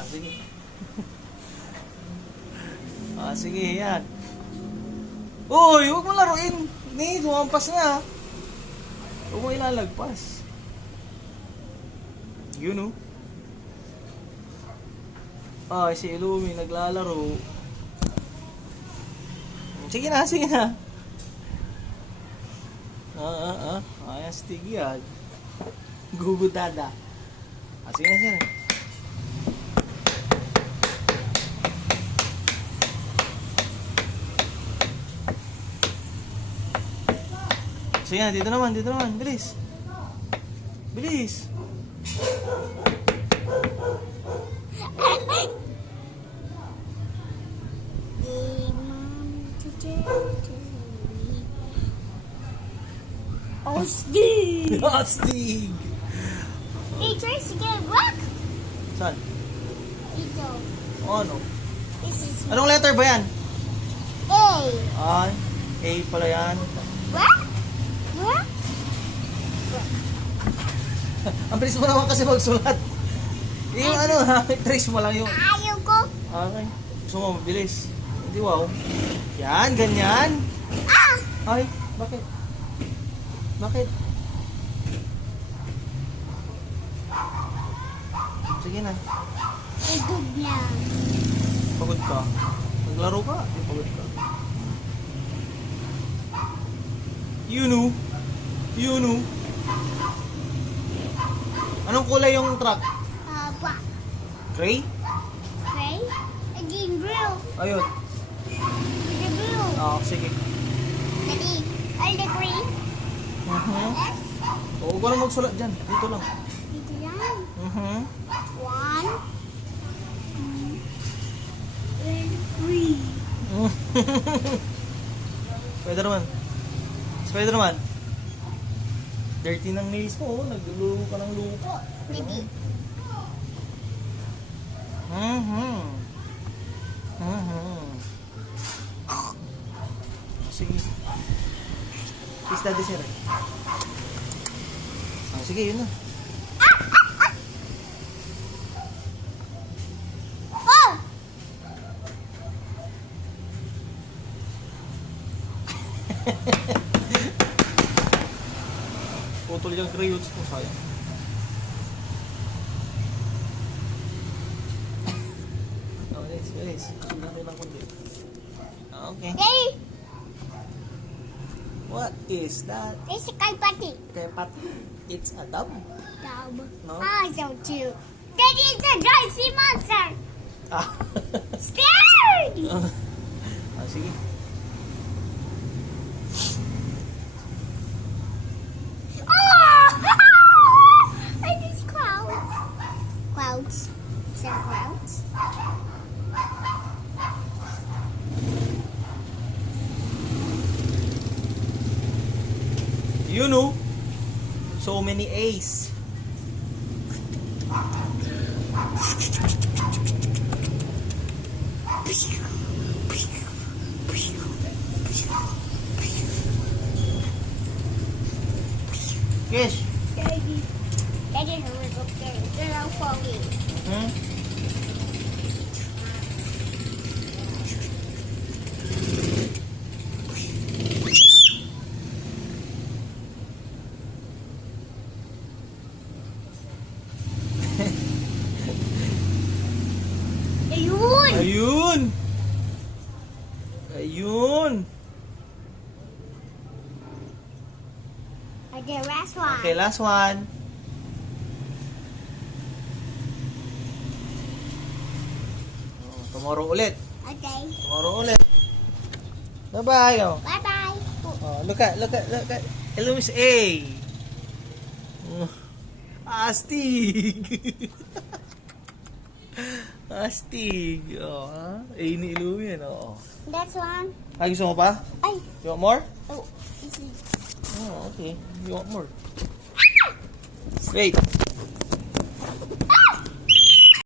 Ah, sige. Ah, sige, yan. Uy, huwag mo laruin. Ni, lumampas na. Huwag mo ilalagpas. Yun, oh. Ay, si Illumi naglalaro. Sige na, sige na. Ay, astig yan. Gugudada. Ah, sige na, sige na. Sige na, dito naman, bilis. Bilis. Astig! Astig! Hey, Tracy, get rock! Saan? Ito. Oh, ano? This is Anong letter ba yan? A. Ah, A pala yan. Rock? Rock? Ang bilis mo naman kasi magsulat. Yung ano ha, trace mo lang yung... Ayaw ko. Okay. Gusto mo mabilis. Hindi wow. Yan, ganyan. Ah! Ay, bakit? Bakit? Sige na. Igod lang. Pagod ka. Naglaro ka. Hindi pagod ka. You know. Anong kulay yung truck? Black. Gray? Okay? Again, blue. Ayun. The blue. Oo, sige. Daddy, all the green. Left. Oo, huwag ka lang magsulat dyan. Dito lang. Dito yan. 1, 2, and 3. Spider-Man. Dirty ng nails mo, oh. Nagluluto ka ng lupa. Daddy. Sige. Kiss daddy sir. Ah, sige, yun na. Oh! Putol yung crayons ko, sayang. Oh, bilis. Natin lang kundi. Okay. Daddy, What is that? it's a kay pati. Kepat. It's a dub. No? I so too. Daddy, it's a dry sea monster. Ah. Scared! Ah, sige. Oh! I just clouds. Clouds. Is there clouds? You know, so many A's. Yes. Daddy. Daddy, hurry up there. They're all falling. Ayun! Ayun. Ayun. Okay, last one. Okay, last one. Oh, tomorrow ulit. Okay. Tomorrow ulit. Bye-bye. Oh. Bye-bye. Oh, look at. Illumis A. Astig. Astig. Oh, ha? A ni Illumi yan. Oh. That's one. Ay, gusto mo pa? Ay. You want more? Oh, this is... Oh, okay. You want more? Wait. Ah!